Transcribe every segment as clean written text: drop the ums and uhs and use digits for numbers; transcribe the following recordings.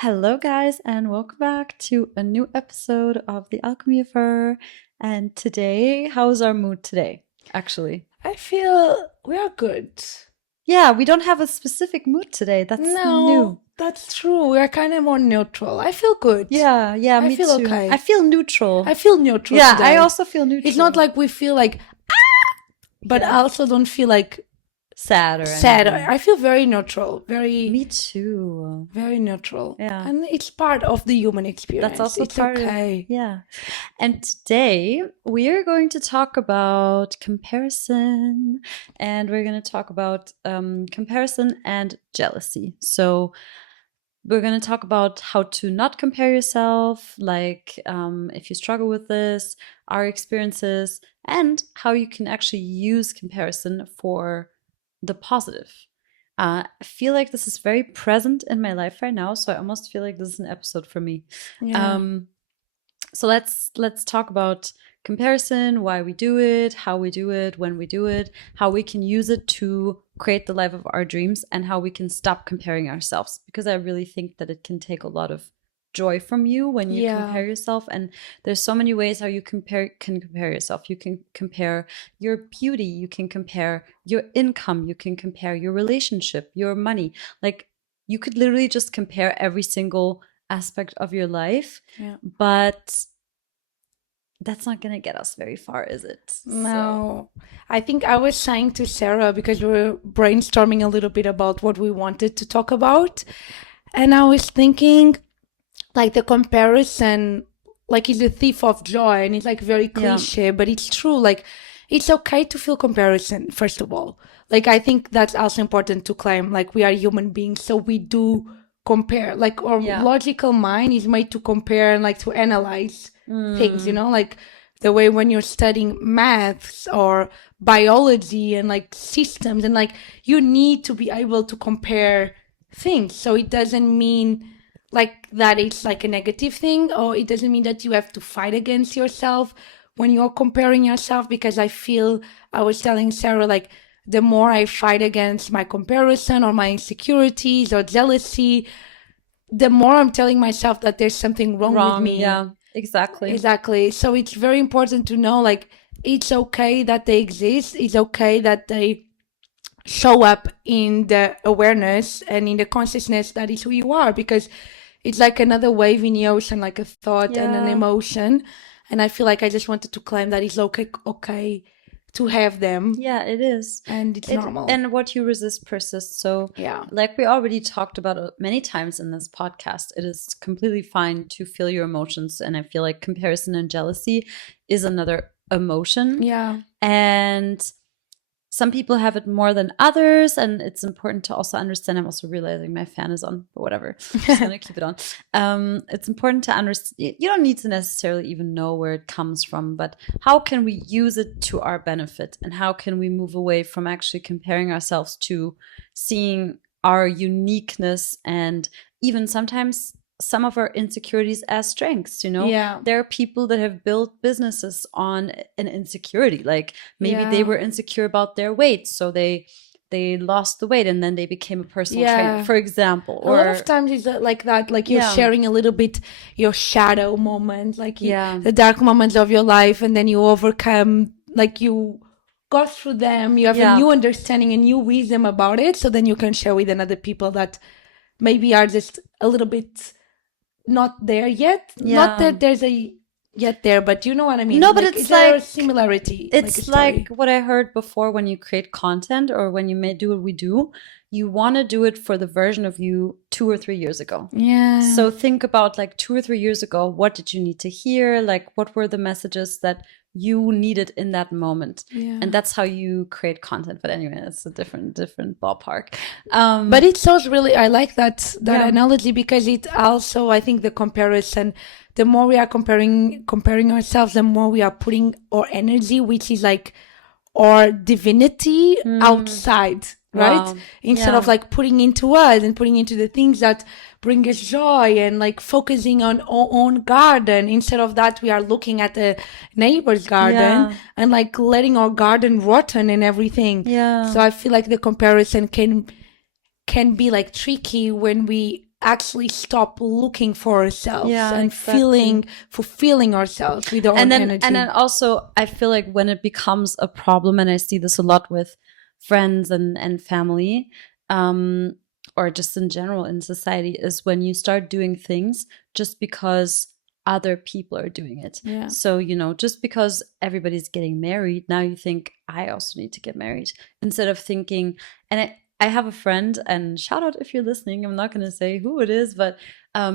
Hello, guys, and welcome back to a new episode of the Alchemy of Her. And today, how's our mood today, actually? I feel we are good. Yeah, we don't have a specific mood today. That's No, new. that's true. We are kind of more neutral. I feel good. Yeah, I me feel too. okay. I feel neutral. I feel neutral Yeah, today. I also feel neutral. It's not like we feel like, but I also don't feel like sad or sad. anything. I feel very neutral. Me too. Very neutral. Yeah. And it's part of the human experience. That's also it's part okay. Yeah. And today we are going to talk about comparison, and we're going to talk about comparison and jealousy. So we're going to talk about how to not compare yourself, like if you struggle with this, our experiences, and how you can actually use comparison for the positive. I feel like this is very present in my life right now, so I almost feel like this is an episode for me. Yeah. So let's talk about comparison, why we do it, how we do it, when we do it, how we can use it to create the life of our dreams, and how we can stop comparing ourselves. Because I really think that it can take a lot of joy from you when you compare yourself, and there's so many ways how you can compare yourself. You can compare your beauty, you can compare your income, you can compare your relationship, your money. Like, you could literally just compare every single aspect of your life, but that's not gonna get us very far, is it? No. I think I was saying to Sarah, because we were brainstorming a little bit about what we wanted to talk about, and I was thinking, like, the comparison, like, is a thief of joy, and it's like very cliche, but it's true. Like, it's okay to feel comparison, first of all. Like, I think that's also important to claim. Like, we are human beings, so we do compare. Like, our logical mind is made to compare and like to analyze things, you know, like the way when you're studying maths or biology and like systems, and like you need to be able to compare things. So it doesn't mean like that it's like a negative thing, or it doesn't mean that you have to fight against yourself when you're comparing yourself. Because I feel, I was telling Sarah, like, the more I fight against my comparison or my insecurities or jealousy, the more I'm telling myself that there's something wrong with me. Yeah, exactly. Exactly. So it's very important to know, like, it's okay that they exist. It's okay that they show up in the awareness and in the consciousness that is who you are, because it's like another wave in the ocean, like a thought and an emotion. And I feel like I just wanted to claim that it's okay to have them. Yeah, it is. And it's normal. And what you resist persists. So, like we already talked about many times in this podcast, it is completely fine to feel your emotions. And I feel like comparison and jealousy is another emotion. Yeah. And some people have it more than others, and it's important to also understand. I'm also realizing my fan is on, but whatever. I'm just gonna keep it on. It's important to understand. You don't need to necessarily even know where it comes from, but how can we use it to our benefit, and how can we move away from actually comparing ourselves to seeing our uniqueness and even sometimes some of our insecurities as strengths, you know? Yeah. There are people that have built businesses on an insecurity. Like, maybe they were insecure about their weight, so they lost the weight and then they became a personal trainer, for example. Or a lot of times it's like that, like you're sharing a little bit your shadow moment, like the dark moments of your life, and then you overcome, like you go through them, you have a new understanding, a new wisdom about it, so then you can share with another people that maybe are just a little bit not there yet. Not that there's a yet there, but you know what I mean. No, but like, it's like a similarity. It's like what I heard before: when you create content or when you may do what we do, you want to do it for the version of you 2 or 3 years ago. Yeah. So think about, like, 2 or 3 years ago, what did you need to hear? Like, what were the messages that you needed in that moment? And that's how you create content. But anyway, it's a different ballpark. But it sounds really, I like that analogy, because it also, I think the comparison, the more we are comparing ourselves, the more we are putting our energy, which is like our divinity, outside, right? Instead of like putting into us and putting into the things that bring us joy, and like focusing on our own garden. Instead of that, we are looking at the neighbor's garden and like letting our garden rotten and everything. So I feel like the comparison can be like tricky when we actually stop looking for ourselves and exactly. fulfilling ourselves with our And own then energy. and then also I feel like when it becomes a problem, and I see this a lot with friends and family, um or just in general in society, is when you start doing things just because other people are doing it. Yeah. So, just because everybody's getting married, now you think I also need to get married, instead of thinking. And I have a friend, and shout out if you're listening, I'm not going to say who it is, but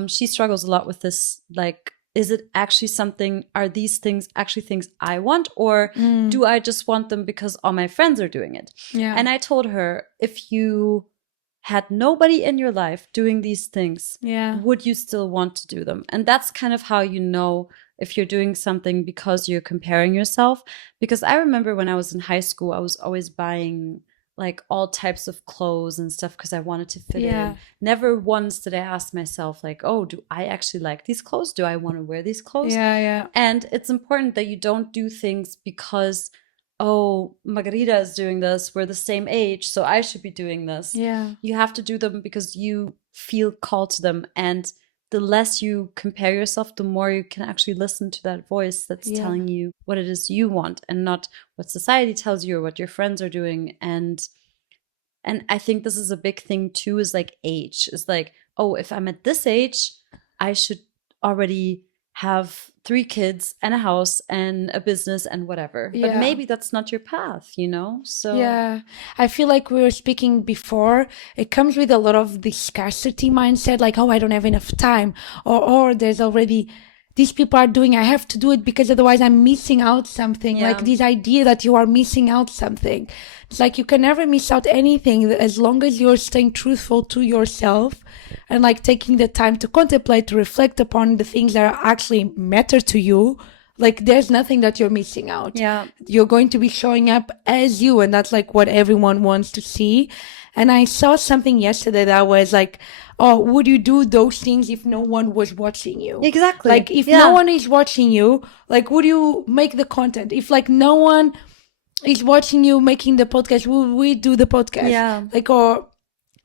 she struggles a lot with this, like, is it actually something, are these things actually things I want, or do I just want them because all my friends are doing it? Yeah. And I told her, if you had nobody in your life doing these things, Yeah. would you still want to do them? And that's kind of how you know if you're doing something because you're comparing yourself. Because I remember when I was in high school, I was always buying like all types of clothes and stuff because I wanted to fit in. Never once did I ask myself, like, oh, do I actually like these clothes? Do I want to wear these clothes? Yeah. And it's important that you don't do things because, oh, Margarita is doing this, we're the same age, so I should be doing this. Yeah. You have to do them because you feel called to them. And the less you compare yourself, the more you can actually listen to that voice that's telling you what it is you want, and not what society tells you or what your friends are doing. And I think this is a big thing too, is like age. Is like, oh, if I'm at this age, I should already have 3 kids and a house and a business and whatever. But maybe that's not your path, So yeah, I feel like we were speaking before. It comes with a lot of the scarcity mindset, like, oh, I don't have enough time, or there's already these people are doing, I have to do it because otherwise I'm missing out something. Like this idea that you are missing out something. It's like you can never miss out anything as long as you're staying truthful to yourself and like taking the time to contemplate, to reflect upon the things that actually matter to you. Like there's nothing that you're missing out. Yeah. You're going to be showing up as you, and that's like what everyone wants to see. And I saw something yesterday that was like, oh, would you do those things if no one was watching you? Exactly. Like if no one is watching you, like would you make the content? If like no one is watching you making the podcast, would we do the podcast? Yeah. Like, or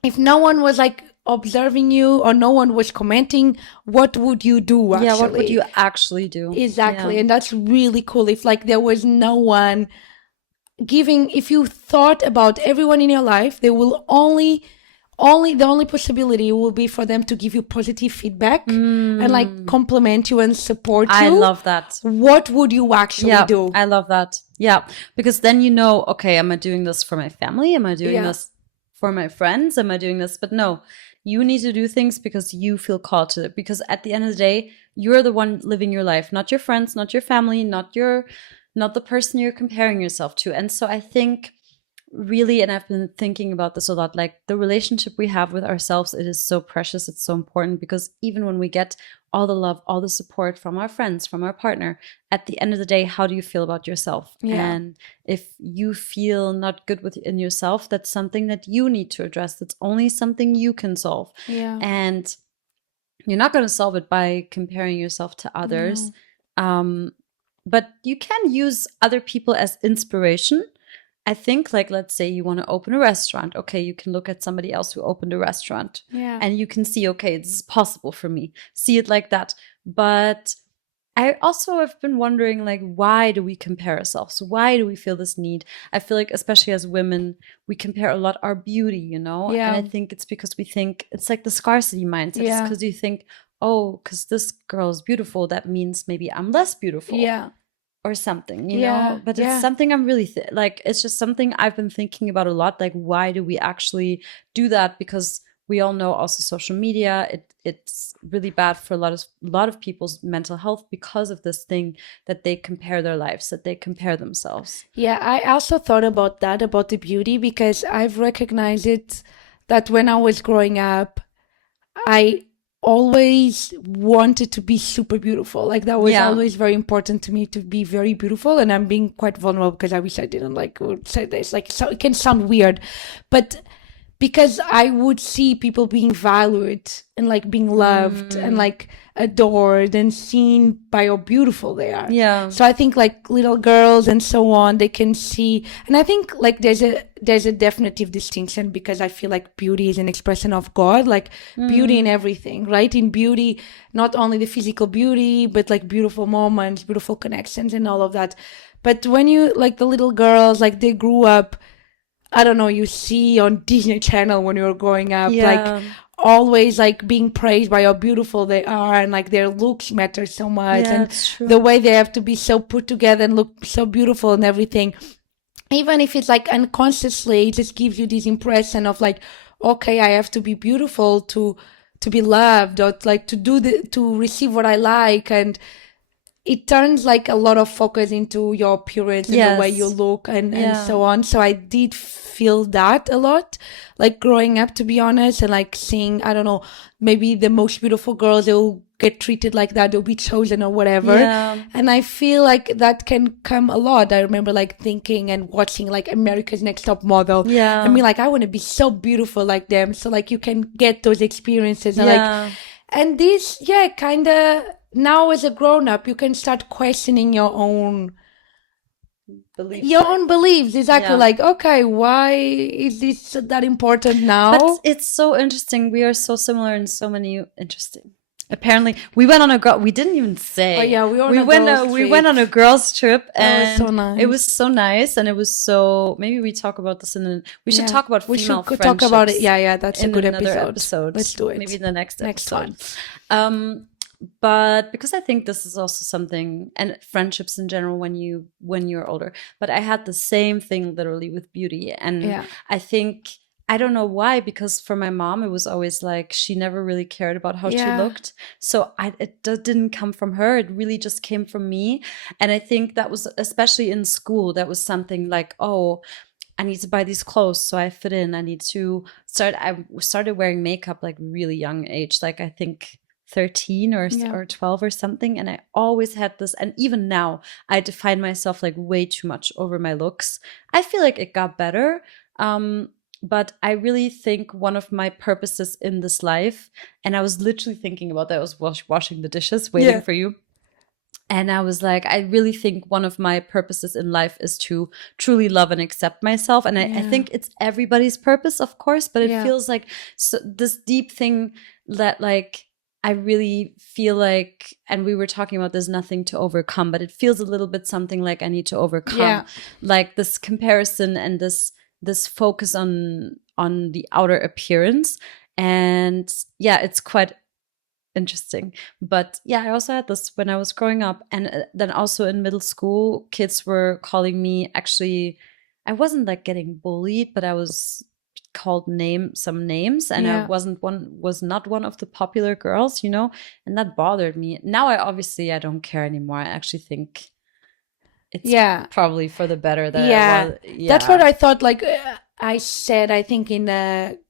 if no one was like observing you or no one was commenting, what would you do actually? Yeah, what would you actually do? Exactly. Yeah. And that's really cool. If like there was no one giving, if you thought about everyone in your life, they will the only possibility will be for them to give you positive feedback and like compliment you and support you. I love that. What would you actually do? I love that. Yeah. Because then you know, okay, am I doing this for my family? Am I doing this for my friends? Am I doing this? But no, you need to do things because you feel called to it. Because at the end of the day, you're the one living your life, not your friends, not your family, not the person you're comparing yourself to. And so I think really, and I've been thinking about this a lot, like the relationship we have with ourselves, it is so precious. It's so important, because even when we get all the love, all the support from our friends, from our partner, at the end of the day, how do you feel about yourself? And if you feel not good within yourself, that's something that you need to address. That's only something you can solve. And you're not going to solve it by comparing yourself to others. But you can use other people as inspiration. I think, like, let's say you want to open a restaurant. Okay, you can look at somebody else who opened a restaurant. And you can see, okay, this is possible for me. See it like that. But I also have been wondering, like, why do we compare ourselves? Why do we feel this need? I feel like, especially as women, we compare a lot our beauty, And I think it's because we think it's like the scarcity mindset. It's because you think, oh, because this girl is beautiful, that means maybe I'm less beautiful. Or something, but it's something I'm really like, it's just something I've been thinking about a lot. Like, why do we actually do that? Because we all know also social media, it's really bad for a lot of people's mental health because of this thing that they compare their lives, that they compare themselves. Yeah, I also thought about that, about the beauty, because I've recognized it that when I was growing up, I always wanted to be super beautiful. Like that was always very important to me, to be very beautiful. And I'm being quite vulnerable because I wish I didn't like say this. Like, so it can sound weird, but because I would see people being valued and like being loved and like adored and seen by how beautiful they are. Yeah. So I think like little girls and so on, they can see, and I think like there's a definitive distinction, because I feel like beauty is an expression of God, like beauty in everything, right? In beauty, not only the physical beauty, but like beautiful moments, beautiful connections and all of that. But when you like the little girls, like they grew up, I don't know, you see on Disney Channel when you're growing up, like always like being praised by how beautiful they are, and like their looks matter so much, Yeah, and it's true. the way they have to be so put together and look so beautiful and everything. Even if it's like unconsciously, it just gives you this impression of like, okay, I have to be beautiful to be loved, or like to receive what I like. And it turns like a lot of focus into your appearance and the way you look and so on. So I did feel that a lot, like growing up, to be honest, and like seeing, I don't know, maybe the most beautiful girls, they'll get treated like that, they'll be chosen or whatever. Yeah. And I feel like that can come a lot. I remember like thinking and watching like America's Next Top Model. Yeah. I mean, like, I want to be so beautiful like them. So like you can get those experiences. And like, and this, kind of, now as a grown-up, you can start questioning your own beliefs. Exactly. Like, okay, why is this that important now? But it's so interesting. We are so similar in so many interesting. Apparently, we went on a girl. We didn't even say. Oh yeah, we went on a girls' trip, and it was so nice. It was so nice, and it was so. Maybe we talk about this we should talk about female friendships. Talk about it. Yeah, that's a good episode. Let's do it. Maybe in the next episode. One. But because I think this is also something, and friendships in general when you're older. But I had the same thing literally with beauty, and I think. I don't know why, because for my mom, it was always like she never really cared about how she looked. So it didn't come from her. It really just came from me. And I think that was, especially in school, that was something like, oh, I need to buy these clothes so I fit in. I started wearing makeup like really young age, like I think 13 or 12 or something. And I always had this, and even now I define myself like way too much over my looks. I feel like it got better. But I really think one of my purposes in this life, and I was literally thinking about that, I was washing the dishes, waiting for you. And I was like, I really think one of my purposes in life is to truly love and accept myself. And I think it's everybody's purpose, of course, but it feels like this deep thing that like, I really feel like, and we were talking about there's nothing to overcome, but it feels a little bit something like I need to overcome, like this comparison and this focus on the outer appearance. And it's quite interesting. But I also had this when I was growing up, and then also in middle school, kids were calling me, actually I wasn't like getting bullied, but I was called some names, and I was not one of the popular girls, and that bothered me. Now I don't care anymore. I actually think it's probably for the better that that's what I thought. Like I said, I think in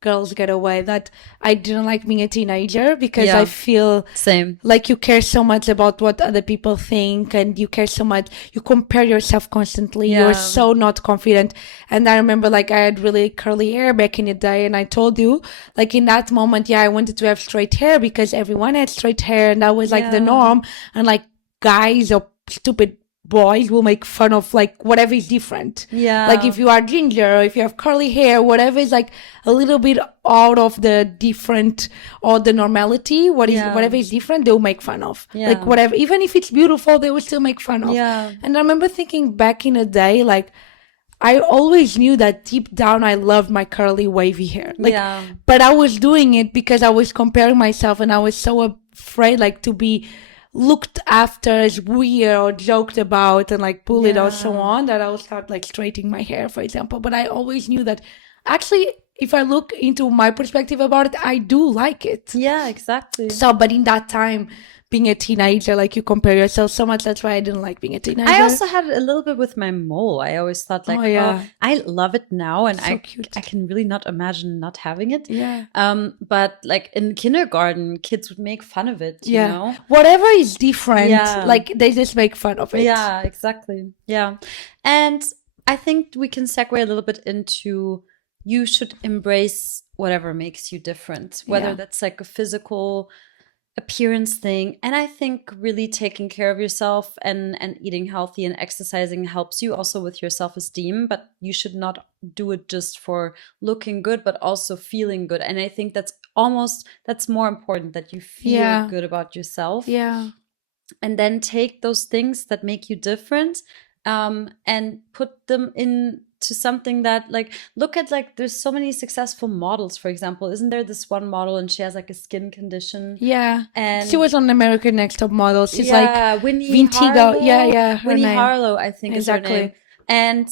Girls Get Away, that I didn't like being a teenager because I feel same, like you care so much about what other people think, and you care so much, you compare yourself constantly. You're so not confident. And I remember like I had really curly hair back in the day, and I told you like in that moment, I wanted to have straight hair because everyone had straight hair, and that was like the norm. And like guys or stupid boys will make fun of like whatever is different. Like if you are ginger or if you have curly hair, whatever is like a little bit out of the different or the normality, whatever is different, they'll make fun of. Like whatever, even if it's beautiful, they will still make fun of. And I remember thinking back in the day, like I always knew that deep down I loved my curly wavy hair. Like, but I was doing it because I was comparing myself, and I was so afraid like to be looked after as weird or joked about and like bullied or so on, that I would start like straightening my hair, for example. But I always knew that actually, if I look into my perspective about it, I do like it. Yeah, exactly. So, but in that time, being a teenager, like you compare yourself so much. That's why I didn't like being a teenager. I also had a little bit with my mole. I always thought like, I love it now, and I can really not imagine not having it. But like in kindergarten, kids would make fun of it. You know, whatever is different, like they just make fun of it. Yeah, exactly. Yeah, and I think we can segue a little bit into you should embrace whatever makes you different, whether that's like a physical appearance thing. And I think really taking care of yourself and eating healthy and exercising helps you also with your self-esteem, but you should not do it just for looking good, but also feeling good. And I think that's more important, that you feel good about yourself. Yeah. And then take those things that make you different, and put them into something that, like, look at, like, there's so many successful models, for example. Isn't there this one model and she has like a skin condition? Yeah. And she was on American Next Top Model. She's like Winnie Vintigo. Harlow. Yeah. Winnie Harlow, I think, exactly. is her name. And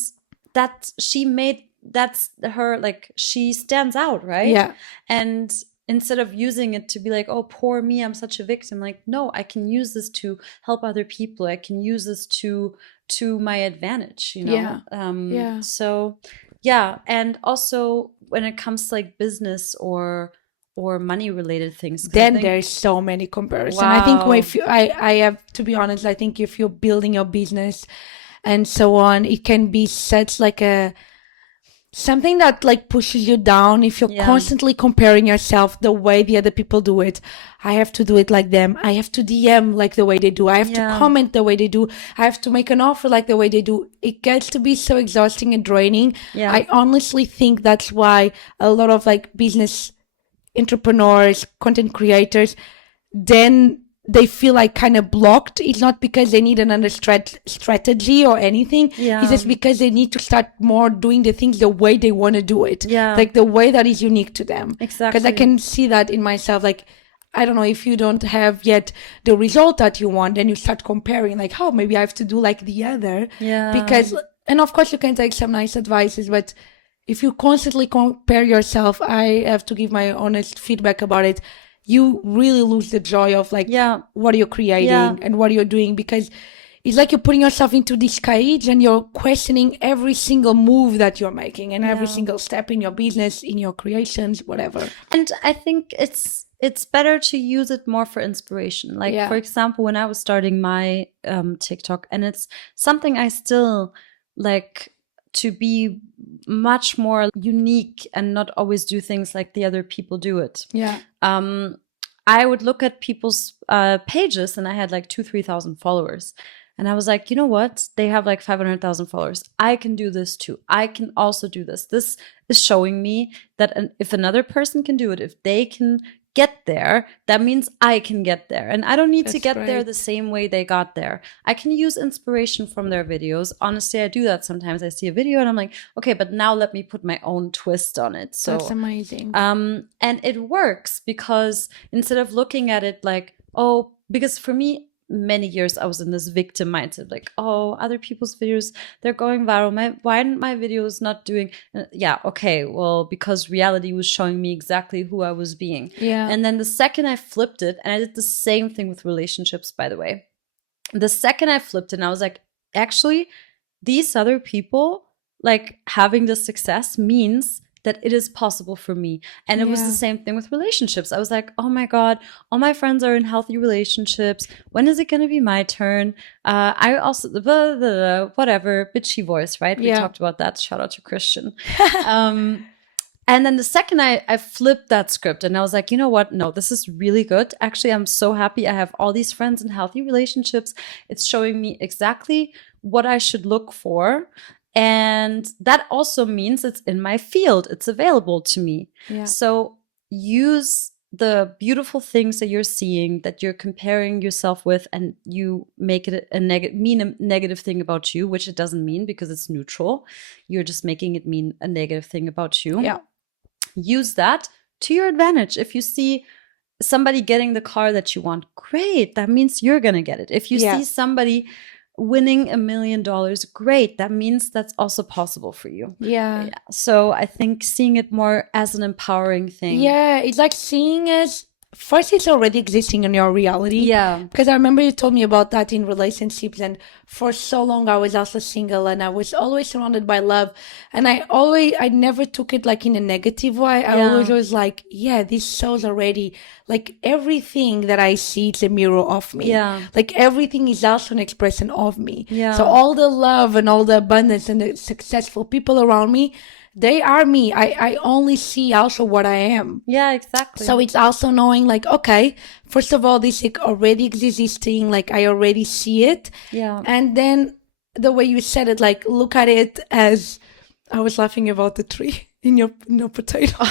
that's her, like, she stands out, right? Yeah. And instead of using it to be like, oh, poor me, I'm such a victim, like, no, I can use this to help other people. I can use this to my advantage, you know? Yeah. So yeah. And also when it comes to like business or money related things, then there's so many comparisons. I think if I have to be honest, I think if you're building your business and so on, it can be such like something that like pushes you down if you're constantly comparing yourself the way the other people do it. I have to do it like them. I have to DM like the way they do. I have to comment the way they do. I have to make an offer like the way they do. It gets to be so exhausting and draining. I honestly think that's why a lot of like business entrepreneurs, content creators, then they feel like kind of blocked. It's not because they need another strategy or anything. It's just because they need to start more doing the things the way they want to do it. Like the way that is unique to them. Exactly. Because I can see that in myself. Like, I don't know, if you don't have yet the result that you want, then you start comparing like, oh, maybe I have to do like the other. Because, and of course you can take some nice advices, but if you constantly compare yourself, I have to give my honest feedback about it. You really lose the joy of like what you're creating and what you're doing, because it's like you're putting yourself into this cage and you're questioning every single move that you're making and every single step in your business, in your creations, whatever. And I think it's better to use it more for inspiration. Like, for example, when I was starting my TikTok, and it's something I still like to be much more unique and not always do things like the other people do it. I would look at people's pages, and I had like 2,000-3,000 followers. And I was like, you know what? They have like 500,000 followers. I can do this too. I can also do this. This is showing me that if another person can do it, if they can get there, that means I can get there. And I don't need to get there the same way they got there. I can use inspiration from their videos. Honestly, I do that sometimes. I see a video and I'm like, okay, but now let me put my own twist on it. So that's amazing. And it works because instead of looking at it like, oh, because for me, many years I was in this victim mindset, like, oh, other people's videos, they're going viral. Why aren't my videos not doing? Okay, well, because reality was showing me exactly who I was being. And then the second I flipped it, and I did the same thing with relationships, by the way. The second I flipped it, and I was like, actually, these other people, like, having this success means that it is possible for me. And it was the same thing with relationships. I was like, oh my God, all my friends are in healthy relationships. When is it going to be my turn? I also, whatever, bitchy voice, right? We talked about that. Shout out to Christian. And then the second I flipped that script and I was like, you know what? No, this is really good. Actually, I'm so happy. I have all these friends in healthy relationships. It's showing me exactly what I should look for. And that also means it's in my field. It's available to me. So use the beautiful things that you're seeing, that you're comparing yourself with, and you make it a negative thing about you, which it doesn't mean because it's neutral. You're just making it mean a negative thing about you. Use that to your advantage. If you see somebody getting the car that you want, great. That means you're going to get it. If you see somebody winning $1 million, great. That means that's also possible for you. So I think seeing it more as an empowering thing. It's like seeing as first it's already existing in your reality. Because I remember you told me about that in relationships, and for so long I was also single and I was always surrounded by love, and I never took it like in a negative way. I always was like, this shows already, like everything that I see is a mirror of me. Like everything is also an expression of me. So all the love and all the abundance and the successful people around me, they are me. I only see also what I am. Yeah, exactly. So it's also knowing like, okay, first of all, this like already existing, like I already see it. Yeah. And then the way you said it, like look at it as, I was laughing about the tree in your potato.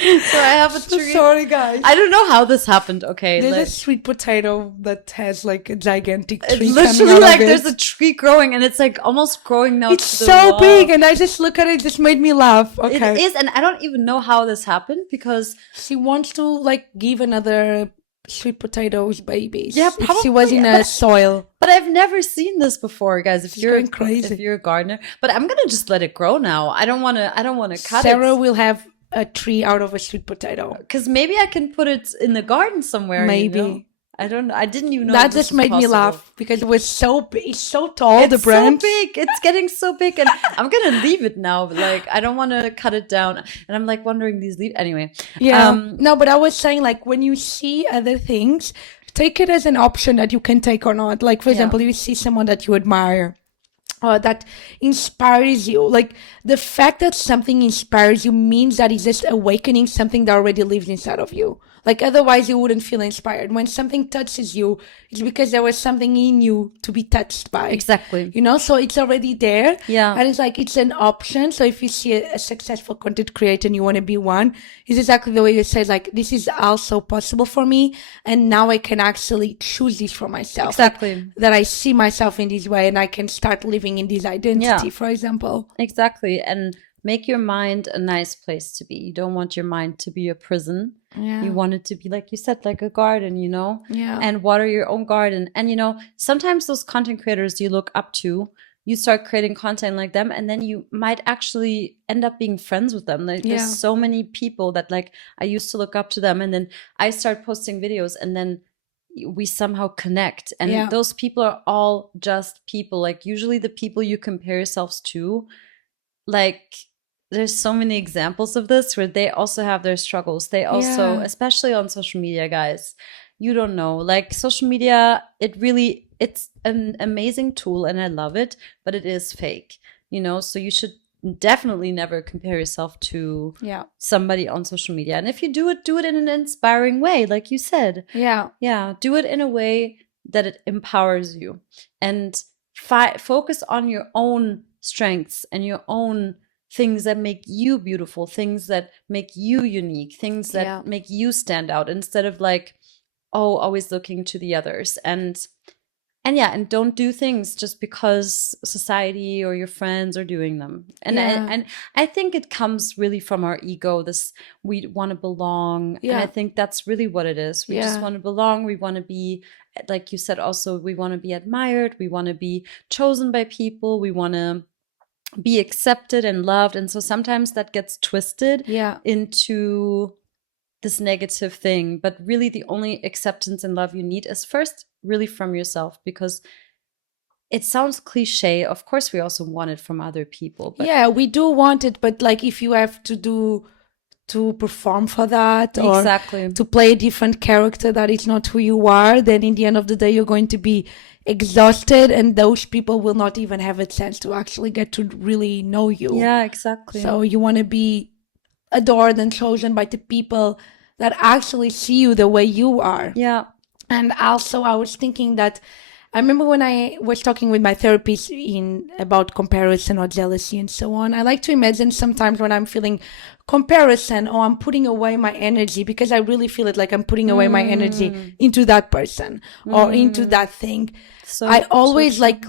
So I have a So tree. sorry, guys. I don't know how this happened. Okay, There's like, a sweet potato that has like a gigantic it's tree literally coming out like of there's it. a tree growing, and it's like almost growing now. It's to the so wall. big, and I just look at it, it just made me laugh. It Okay. is, and I don't even know how this happened because She wants to like give another sweet potatoes babies. Yeah, If she was probably, in a but- soil. But I've never seen this before, guys. If She's you're going crazy. if you're a gardener, but I'm gonna just let it grow now. I don't want to cut Sarah it will have a tree out of a sweet potato. because maybe I can put it in the garden somewhere. Maybe. You know? I don't know. I didn't even know That this just was made me possible. laugh because it was so big, it's so tall, the It's branch. so big. It's getting so big, and I'm gonna leave it now. Like I don't want to cut it down, and I'm like wondering these leaves. Anyway, Yeah. No, but I was saying like when you see other things, take it as an option that you can take or not. Like for Yeah. example, you see someone that you admire or that inspires you. Like the fact that something inspires you means that it's just awakening something that already lives inside of you. Like otherwise you wouldn't feel inspired. When something touches you, it's because there was something in you to be touched by. exactly. You know, so it's already there. Yeah. And it's like, it's an option. So if you see a successful content creator and you want to be one, it's exactly the way you said, like, this is also possible for me. And now I can actually choose this for myself. Exactly. Like, that I see myself in this way and I can start living in this identity, Yeah. for example. Exactly. And make your mind a nice place to be. You don't want your mind to be a prison. Yeah. You want it to be, like you said, like a garden, you know? Yeah. And water your own garden. And, you know, sometimes those content creators you look up to, you start creating content like them, and then you might actually end up being friends with them. Like, Yeah. there's so many people that, like, I used to look up to them, and then I start posting videos, and then we somehow connect. And Yeah. those people are all just people. Like, usually the people you compare yourselves to, like, there's so many examples of this where they also have their struggles. They also, Yeah. especially on social media, guys, you don't know, like social media, it's an amazing tool and I love it, but it is fake, you know? So you should definitely never compare yourself to Yeah. somebody on social media. And if you do it in an inspiring way, like you said. Yeah. Yeah, do it in a way that it empowers you, and focus on your own strengths and your own things that make you beautiful, things that make you unique, things that Yeah. make you stand out, instead of like, oh, always looking to the others. And yeah, and don't do things just because society or your friends are doing them. And Yeah. and I think it comes really from our ego. This, we want to belong. And Yeah. I think that's really what it is. We just Yeah. want to belong. We want to be, like you said, also, we want to be admired. We want to be chosen by people. We want to be accepted and loved. And so sometimes that gets twisted Yeah. into this negative thing. But really, the only acceptance and love you need is first really from yourself, because it sounds cliche. Of course, we also want it from other people. But Yeah, we do want it, but like if you have to perform for that or exactly. to play a different character that is not who you are, then in the end of the day, you're going to be exhausted and those people will not even have a chance to actually get to really know you. Yeah, exactly. So you want to be adored and chosen by the people that actually see you the way you are. Yeah. And also I was thinking that I remember when I was talking with my therapist about comparison or jealousy and so on, I like to imagine sometimes when I'm feeling comparison or I'm putting away my energy, because I really feel it like I'm putting away my energy into that person or into that thing. So I always like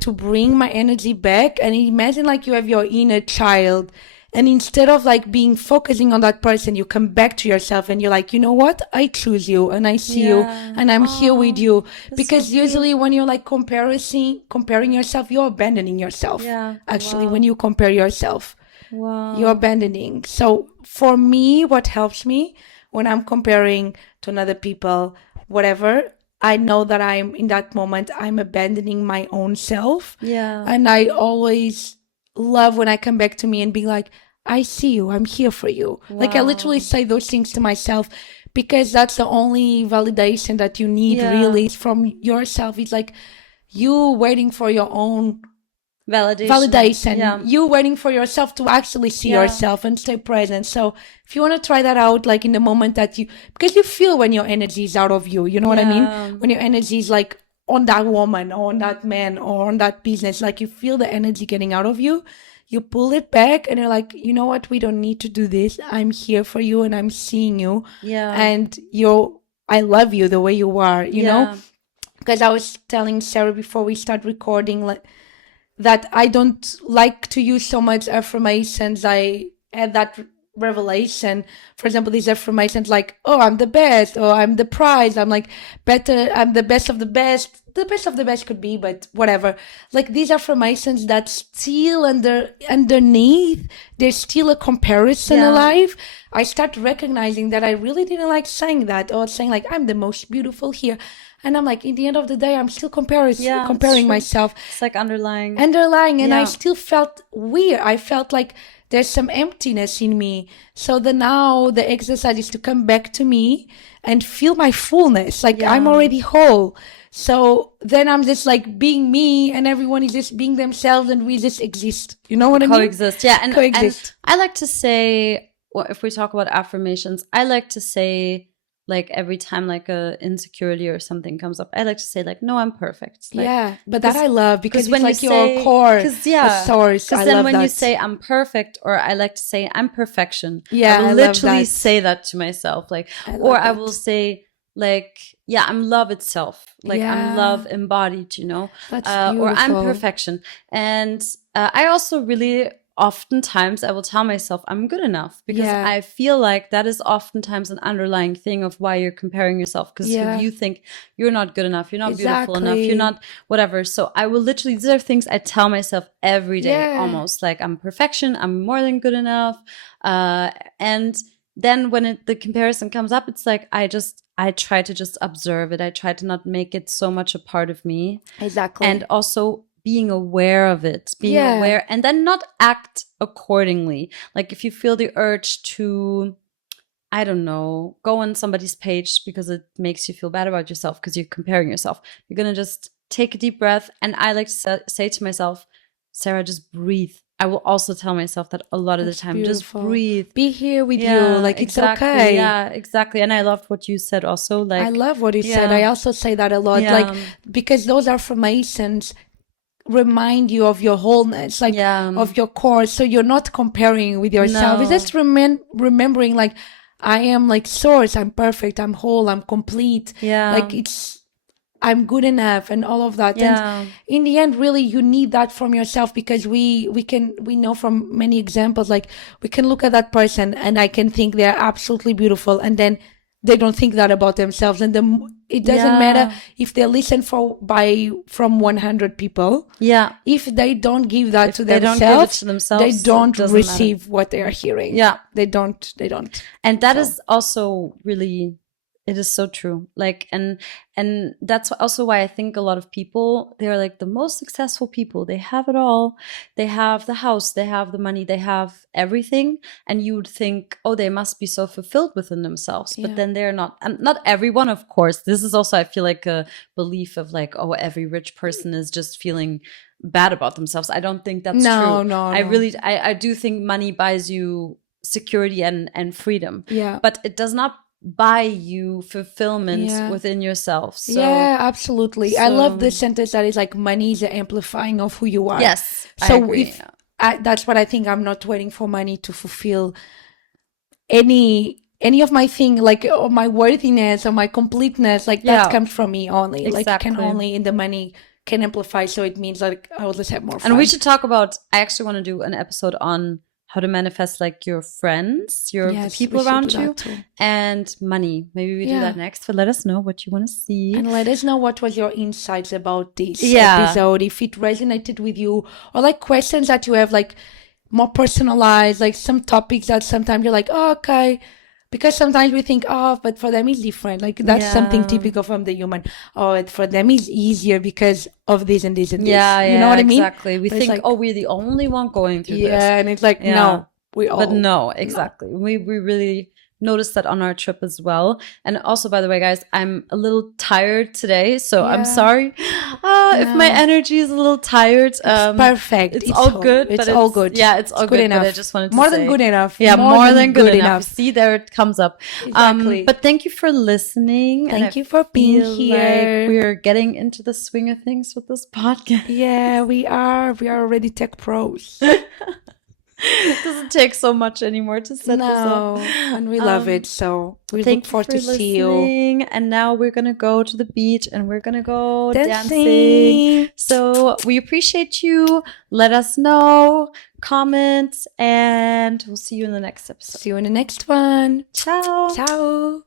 to bring my energy back, and imagine like you have your inner child, and instead of like focusing on that person, you come back to yourself and you're like, you know what? I choose you and I see you Yeah. and I'm here with you. that's Because so usually when you're like comparing yourself, you're abandoning yourself. Yeah. Actually, Wow. when you compare yourself, Wow. you're abandoning. So for me, what helps me when I'm comparing to another people, whatever, I know that I'm in that moment, I'm abandoning my own self. Yeah. And I always love when I come back to me and be like, I see you, I'm here for you. Like I literally Wow. say those things to myself because that's the only validation that you need Yeah. really is from yourself. It's like you waiting for your own Validation. validation. Yeah. You waiting for yourself to actually see Yeah. yourself and stay present. So if you want to try that out, like in the moment that because you feel when your energy is out of you, you know what I mean? Yeah. When your energy is like on that woman or on that man or on that business, like you feel the energy getting out of you, you pull it back and you're like, you know what? We don't need to do this. I'm here for you and I'm seeing you. Yeah. And I love you the way you are, you know? Yeah. Because I was telling Sarah before we start recording, like, that I don't like to use so much affirmations. I had that revelation. For example, these affirmations like, oh, I'm the best, or I'm the prize, I'm like better, I'm the best of the best. The best of the best could be, but whatever. Like these affirmations that still underneath, there's still a comparison Yeah. alive. I start recognizing that I really didn't like saying that, or saying like, I'm the most beautiful here. And I'm like, in the end of the day, I'm still Yeah, it's comparing true. myself. It's like underlying. And I Yeah. still felt weird. I felt like there's some emptiness in me. So now the exercise is to come back to me and feel my fullness. Like I'm Yeah. already whole. So then I'm just like being me and everyone is just being themselves and we just exist. You know what I mean? Coexist. Yeah. And Coexist. I like to say, well, if we talk about affirmations, I like to say, like every time like a insecurity or something comes up, I like to say like, no, I'm perfect. Like, Yeah, but that I love because it's when like you your say, core, yeah, a source. I because then love when that. you say I'm perfect, or I like to say I'm perfection, Yeah, I will I love literally that. say that to myself, like, I or love I that. will say like, yeah, I'm love itself, like I'm Yeah. love embodied, you know, That's or I'm beautiful. perfection. And I also really oftentimes I will tell myself I'm good enough, because Yeah. I feel like that is oftentimes an underlying thing of why you're comparing yourself, because Yeah. you think you're not good enough, you're not beautiful enough, Exactly. you're not whatever. So I will literally, these are things I tell myself every day, Yeah. almost like I'm perfection, I'm more than good enough. And then when the comparison comes up, it's like I try to just observe it. I try to not make it so much a part of me. Exactly. And also being aware of it, being Yeah. aware, and then not act accordingly. Like if you feel the urge to, I don't know, go on somebody's page because it makes you feel bad about yourself because you're comparing yourself, you're going to just take a deep breath. And I like to say to myself, Sarah, just breathe. I will also tell myself that a lot of That's the time. beautiful. Just breathe. Be here with Yeah, you. Like exactly. it's okay. Yeah, exactly. And I loved what you said also. Like I love what you said. yeah. I also say that a lot. Yeah. Like because those affirmations remind you of your wholeness, like Yeah. of your core. So you're not comparing with yourself. It's No. just remembering like I am like source, I'm perfect, I'm whole, I'm complete. Yeah. Like I'm good enough and all of that. Yeah. And in the end, really, you need that from yourself, because we know from many examples, like we can look at that person and I can think they're absolutely beautiful, and then they don't think that about themselves. And it doesn't Yeah. matter if they listen from 100 people. Yeah. If they don't give that to they don't themselves, give it to themselves, they don't it doesn't receive matter. what they are hearing. Yeah. They don't. And that So. is also really, it is so true. Like, and that's also why I think a lot of people, they're like the most successful people. They have it all. They have the house, they have the money, they have everything. And you would think, oh, they must be so fulfilled within themselves. But Yeah. then they're not. And not everyone, of course. This is also, I feel like, a belief of like, oh, every rich person is just feeling bad about themselves. I don't think that's true. No. I do think money buys you security and freedom. Yeah. But it does not buy you fulfillment within yourself. So, yeah, absolutely. I love the sentence that is like, money is the amplifying of who you are. Yes, so I agree. That's what I think. I'm not waiting for money to fulfill any of my thing, like or my worthiness or my completeness. Like that comes from me only. Exactly. Like can only in the money can amplify. So it means like I will just have more fun. And we should talk about, I actually want to do an episode on how to manifest like your friends, the people around you, and money. Maybe we do that next. But let us know what you want to see. And let us know what was your insights about this episode, if it resonated with you, or like questions that you have, like more personalized, like some topics that sometimes you're like, oh, okay. Because sometimes we think, oh, but for them it's different. Like that's something typical from the human. Oh, for them it's easier because of this and this and this. You know what I mean? Exactly. We think, like, oh, we're the only one going through this. Yeah, and it's like, no, we all. But no, exactly. No. We really noticed that on our trip as well. And also, by the way, guys, I'm a little tired today, so I'm sorry. if my energy is a little tired. Perfect. It's all good. It's all good. Yeah, it's all good enough. But I just wanted to more say. than good enough. Yeah, more than good enough. See, there it comes up. Exactly. But thank you for listening. Thank you for being here. Like we're getting into the swing of things with this podcast. Yeah, we are. We are already tech pros. It doesn't take so much anymore to set this up. And we love it. So we look forward to see you. And now we're going to go to the beach and we're going to go dancing. So we appreciate you. Let us know, comment, and we'll see you in the next episode. See you in the next one. Ciao. Ciao.